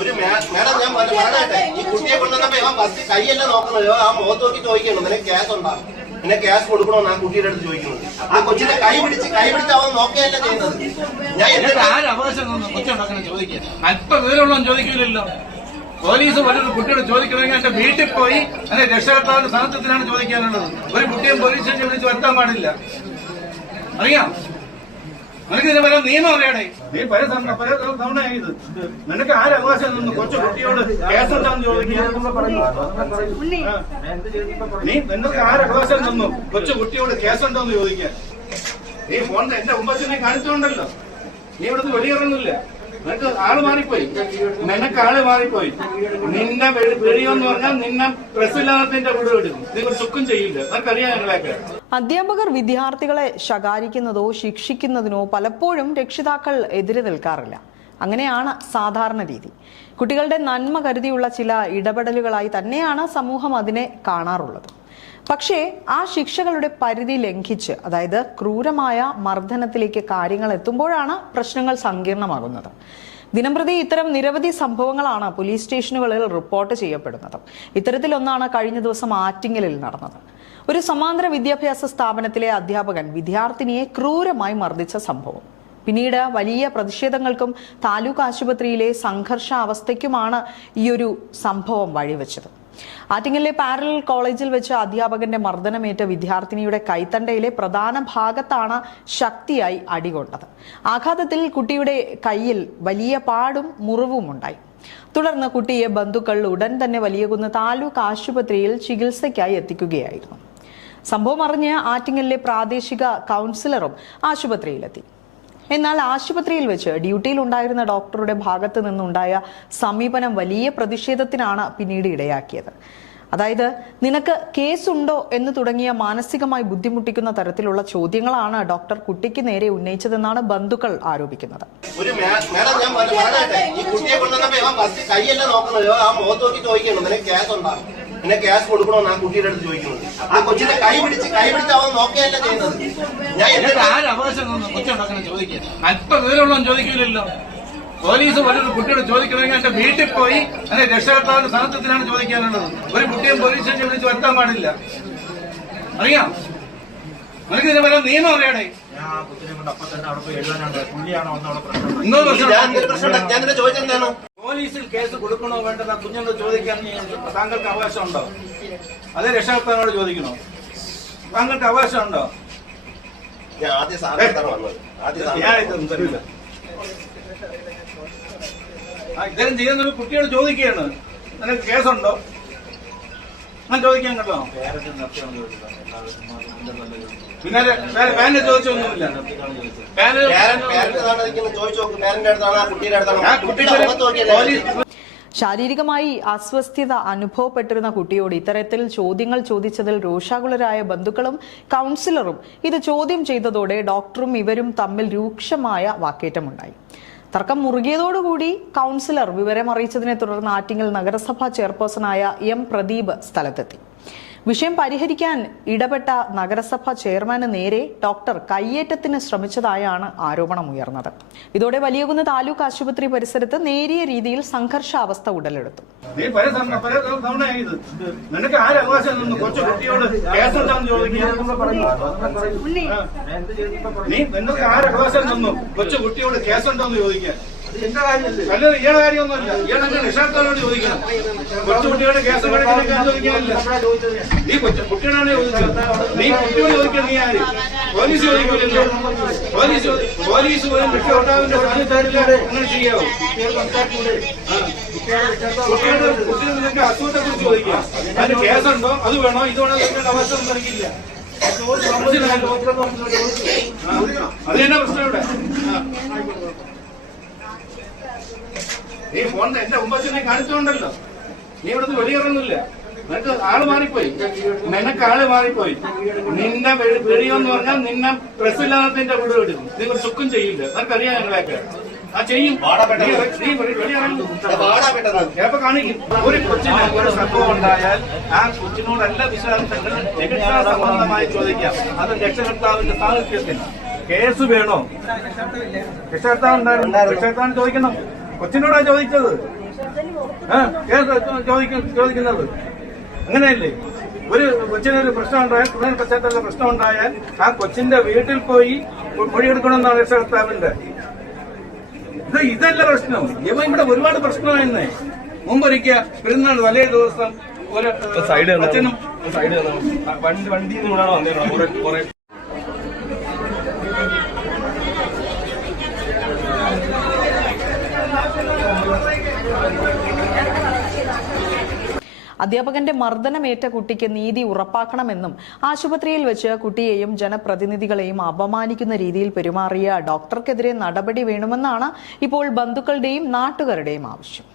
ഒരു മേഡം ഞാൻ പറയട്ടെ, ഈ കുട്ടിയെ കൊണ്ടുവന്നപ്പോ ഇവൻ ഫസ്റ്റ് കൈയല്ല നോക്കുന്നത്, ആ മുഖത്ത് നോക്കി ചോദിക്കണം നിനക്ക് ക്യാഷ് ഉണ്ടാകും, പിന്നെ ക്യാഷ് കൊടുക്കണമെന്ന് ആ കുട്ടിയുടെ അടുത്ത് ചോദിക്കുന്നത്. ആ കൊച്ചിനെ കൈ പിടിച്ച് അവൻ നോക്കുകയല്ല ചെയ്യുന്നത്. ഞാൻ അല്പ വിവരമുള്ള ചോദിക്കില്ലല്ലോ. പോലീസ് ഒരു കുട്ടിയോട് ചോദിക്കണമെങ്കിൽ എന്റെ വീട്ടിൽ പോയി അല്ലെ രക്ഷകർത്താവിന്റെ സാന്നിധ്യത്തിലാണ് ചോദിക്കാനുള്ളത്. ഒരു കുട്ടിയും പോലീസ് സ്റ്റേഷനിൽ വിളിച്ച് വരുത്താൻ പാടില്ല. അറിയാം, നിനക്ക് ഇതിനെ പല നിയമം അറിയാടേ. നീ പല തവണയായി ഇത്. നിനക്ക് ആരവകാശം നിന്ന് കൊച്ചു കുട്ടിയോട് കേസുണ്ടാന്ന് ചോദിക്കുക? നിനക്ക് ആരവകാശം നിന്നു കൊച്ചു കുട്ടിയോട് കേസുണ്ടോന്ന് ചോദിക്കാൻ? നീ ഫോൺ എന്റെ മുമ്പ് നീ കാണിച്ചോണ്ടല്ലോ. നീ ഇവിടുന്ന് വെളിയിറങ്ങുന്നില്ല. നിനക്ക് ആള് മാറിപ്പോയി. നിന്നെ വെളിയെന്ന് പറഞ്ഞാൽ നിന്നെ പ്രസിലാത്തിന്റെ വീട് എടുക്കും. നിങ്ങൾ ചുക്കും ചെയ്യില്ല. നിനക്കറിയാം ഞങ്ങളൊക്കെ. അധ്യാപകർ വിദ്യാർത്ഥികളെ ശകാരിക്കുന്നതോ ശിക്ഷിക്കുന്നതിനോ പലപ്പോഴും രക്ഷിതാക്കൾ എതിര് നിൽക്കാറില്ല. അങ്ങനെയാണ് സാധാരണ രീതി. കുട്ടികളുടെ നന്മ കരുതിയുള്ള ചില ഇടപെടലുകളായി തന്നെയാണ് സമൂഹം അതിനെ കാണാറുള്ളത്. പക്ഷേ ആ ശിക്ഷകളുടെ പരിധി ലംഘിച്ച്, അതായത് ക്രൂരമായ മർദ്ദനത്തിലേക്ക് കാര്യങ്ങൾ എത്തുമ്പോഴാണ് പ്രശ്നങ്ങൾ സങ്കീർണമാകുന്നത്. ദിനംപ്രതി ഇത്തരം നിരവധി സംഭവങ്ങളാണ് പോലീസ് സ്റ്റേഷനുകളിൽ റിപ്പോർട്ട് ചെയ്യപ്പെടുന്നത്. ഇത്തരത്തിലൊന്നാണ് കഴിഞ്ഞ ദിവസം ആറ്റിങ്ങലിൽ നടന്നത്. ഒരു സമാന്തര വിദ്യാഭ്യാസ സ്ഥാപനത്തിലെ അധ്യാപകൻ വിദ്യാർത്ഥിനിയെ ക്രൂരമായി മർദ്ദിച്ച സംഭവം പിന്നീട് വലിയ പ്രതിഷേധങ്ങൾക്കും താലൂക്ക് ആശുപത്രിയിലെ സംഘർഷാവസ്ഥയ്ക്കുമാണ് ഈയൊരു സംഭവം വഴിവെച്ചത്. ആറ്റിങ്ങലിലെ പാരലൽ കോളേജിൽ വെച്ച് അധ്യാപകന്റെ മർദ്ദനമേറ്റ വിദ്യാർത്ഥിനിയുടെ കൈത്തണ്ടയിലെ പ്രധാന ഭാഗത്താണ് ശക്തിയായി അടികൊണ്ടത്. ആഘാതത്തിൽ കുട്ടിയുടെ കയ്യിൽ വലിയ പാടും മുറിവും ഉണ്ടായി. തുടർന്ന് കുട്ടിയെ ബന്ധുക്കൾ ഉടൻ തന്നെ വലിയകുന്ന് താലൂക്ക് ആശുപത്രിയിൽ ചികിത്സയ്ക്കായി എത്തിക്കുകയായിരുന്നു. സംഭവം അറിഞ്ഞ് ആറ്റിങ്ങലിലെ പ്രാദേശിക കൗൺസിലറും ആശുപത്രിയിലെത്തി. എന്നാൽ ആശുപത്രിയിൽ വെച്ച് ഡ്യൂട്ടിയിൽ ഉണ്ടായിരുന്ന ഡോക്ടറുടെ ഭാഗത്തു നിന്നുണ്ടായ സമീപനം വലിയ പ്രതിഷേധത്തിനാണ് പിന്നീട് ഇടയാക്കിയത്. അതായത്, നിനക്ക് കേസുണ്ടോ എന്ന് തുടങ്ങിയ മാനസികമായി ബുദ്ധിമുട്ടിക്കുന്ന തരത്തിലുള്ള ചോദ്യങ്ങളാണ് ഡോക്ടർ കുട്ടിക്ക് നേരെ ഉന്നയിച്ചതെന്നാണ് ബന്ധുക്കൾ ആരോപിക്കുന്നത്. ഒരു മേഡം ഞാൻ പറയട്ടെ, ഈ കുട്ടിയെ കൊണ്ടുവന്നപ്പോ ഇവൻ ഫസ്റ്റ് കൈയല്ല നോക്കുന്നത്, ആ മുഖത്ത് നോക്കി ചോദിക്കണം നിനക്ക് ക്യാഷ് ഉണ്ടാകും, പിന്നെ ക്യാഷ് കൊടുക്കണമെന്ന് ആ കുട്ടിയുടെ അടുത്ത് ചോദിക്കുന്നത്. ആ കൊച്ചിനെ കൈ പിടിച്ച് അവൻ നോക്കുകയല്ല ചെയ്യുന്നത്. ഞാൻ ആരവകാശം ചോദിക്കുക? അല്പ വിവരമുള്ള ചോദിക്കില്ലല്ലോ. പോലീസ് ഒരു കുട്ടിയോട് ചോദിക്കണമെങ്കിൽ എന്റെ വീട്ടിൽ പോയി അല്ലെ രക്ഷകർത്താവിന്റെ സാന്നിധ്യത്തിലാണ് ചോദിക്കാനുള്ളത്. ഒരു കുട്ടിയും പോലീസ് സ്റ്റേഷനിൽ വിളിച്ച് വരുത്താൻ പാടില്ല. അറിയാം, നിനക്ക് ഇതിനെ പല നിയമം അറിയാടേ. പോലീസിൽ കേസ് കൊടുക്കണോ വേണ്ടെന്ന കുഞ്ഞുങ്ങൾ ചോദിക്കാൻ താങ്കൾക്ക് അവകാശമുണ്ടോ? അതേ രക്ഷകർത്താവിനോട് ചോദിക്കണോ? താങ്കൾക്ക് അവകാശമുണ്ടോ? ഇദ്ദേഹം ചെയ്യുന്നൊരു കുട്ടിയോട് ചോദിക്കുകയാണ്, നിനക്ക് കേസുണ്ടോ? ഞാൻ ചോദിക്കാൻ കേട്ടോ. പിന്നെ പാരന്റ് ചോദിച്ചൊന്നുമില്ല. ശാരീരികമായി അസ്വസ്ഥത അനുഭവപ്പെട്ടിരുന്ന കുട്ടിയോട് ഇത്തരത്തിൽ ചോദ്യങ്ങൾ ചോദിച്ചതിൽ രോഷാകുലരായ ബന്ധുക്കളും കൗൺസിലറും ഇത് ചോദ്യം ചെയ്തതോടെ ഡോക്ടറും ഇവരും തമ്മിൽ രൂക്ഷമായ വാക്കേറ്റമുണ്ടായി. തർക്കം മുറുകിയതോടുകൂടി കൗൺസിലർ വിവരം അറിയിച്ചതിനെ തുടർന്ന് ആറ്റിങ്ങൽ നഗരസഭാ ചെയർപേഴ്സണായ എം പ്രദീപ് സ്ഥലത്തെത്തി. വിഷയം പരിഹരിക്കാൻ ഇടപെട്ട നഗരസഭാ ചെയർമാന് നേരെ ഡോക്ടർ കയ്യേറ്റത്തിന് ശ്രമിച്ചതായാണ് ആരോപണമുയർന്നത്. ഇതോടെ വലിയകുന്ന് താലൂക്ക് ആശുപത്രി പരിസരത്ത് നേരിയ രീതിയിൽ സംഘർഷാവസ്ഥ ഉടലെടുത്തു. നിനക്ക് ആരവകാശം നിന്ന് കൊച്ചു കുട്ടിയോട് കേസുണ്ടാന്ന് ചോദിക്കുക? നിനക്ക് ആരവകാശം നിന്നു കൊച്ചു കുട്ടിയോട് കേസുണ്ടോന്ന് ചോദിക്കാൻ? അല്ല, ഇയാളെ കാര്യമൊന്നുമല്ല. ഇയാളെ രക്ഷാകർത്താവിനോട് ചോദിക്കണം. കൊച്ചുകുട്ടിയുടെ കേസ് ചോദിക്കാനില്ല. നീ കുട്ടിയോടാണ് ചോദിച്ചത്. നീ കുട്ടിയോട് ചോദിക്കാൻ നീ ആര്? പോലീസ് ചോദിക്കില്ലല്ലോ. പോലീസ് പോലും രക്ഷകർത്താവിന്റെ സാന്നിധ്യത്തിലാണ് അങ്ങനെ ചെയ്യാവോ? കുട്ടിയുടെ നിനക്ക് അസുഖത്തെ കുറിച്ച് ചോദിക്കാം. അതിന് കേസുണ്ടോ, അത് വേണോ, ഇത് വേണോ ചോദിക്കേണ്ട അവസ്ഥ ഒന്നും എനിക്കില്ല. അത് തന്നെ പ്രശ്നം ഇവിടെ. നീ ഫോൺ എന്റെ മുമ്പ് നീ കാണിച്ചോണ്ടല്ലോ. നീ ഇവിടുന്ന് വെളിയിറങ്ങുന്നില്ല. നിനക്ക് ആള് മാറിപ്പോയി. നിന്നെ വെളിയെന്ന് പറഞ്ഞാൽ നിന്നെ പ്രസിലാത്തിന്റെ വീട് എടുക്കും. നിങ്ങൾ ചുക്കും ചെയ്യില്ല. നിനക്കറിയാം ഞങ്ങളൊക്കെ. ആ ചെയ്യും. ചിലപ്പോ കാണിക്കും. ഒരു കൊച്ചിന് ഒരു സംഭവം ഉണ്ടായാൽ ആ കൊച്ചിനോടല്ല വിശദാംശങ്ങൾ ചികിത്സാ സംബന്ധമായി ചോദിക്കാം. അത് രക്ഷകർത്താവിന്റെ സാഹിത്യത്തിൽ കേസ് വേണോ? രക്ഷകർത്താവ് ഉണ്ടായിരുന്നു. രക്ഷകർത്താവിന് ചോദിക്കണം. കൊച്ചിനോടാ ചോദിച്ചത്. ചോദിക്കുന്നത് അങ്ങനെയല്ലേ? ഒരു കൊച്ചിനൊരു പ്രശ്നം ഉണ്ടായാൽ, ക്രിമിനൽ പശ്ചാത്തല പ്രശ്നം ഉണ്ടായാൽ ആ കൊച്ചിന്റെ വീട്ടിൽ പോയി മൊഴിയെടുക്കണമെന്നാണ് രക്ഷകർത്താവിന്റെ. ഇതല്ല പ്രശ്നം. ഇവിടെ ഒരുപാട് പ്രശ്നമായിരുന്നേ. മുമ്പൊരിക്കുക പെരുന്നാൾ തലേ ദിവസം ഒരു അച്ഛനും വണ്ടി കുറെ അധ്യാപകന്റെ മർദ്ദനമേറ്റ കുട്ടിക്ക് നീതി ഉറപ്പാക്കണമെന്നും ആശുപത്രിയിൽ വെച്ച് കുട്ടിയെയും ജനപ്രതിനിധികളെയും അപമാനിക്കുന്ന രീതിയിൽ പെരുമാറിയ ഡോക്ടർക്കെതിരെ നടപടി വേണമെന്നാണ് ഇപ്പോൾ ബന്ധുക്കളുടെയും നാട്ടുകാരുടെയും ആവശ്യം.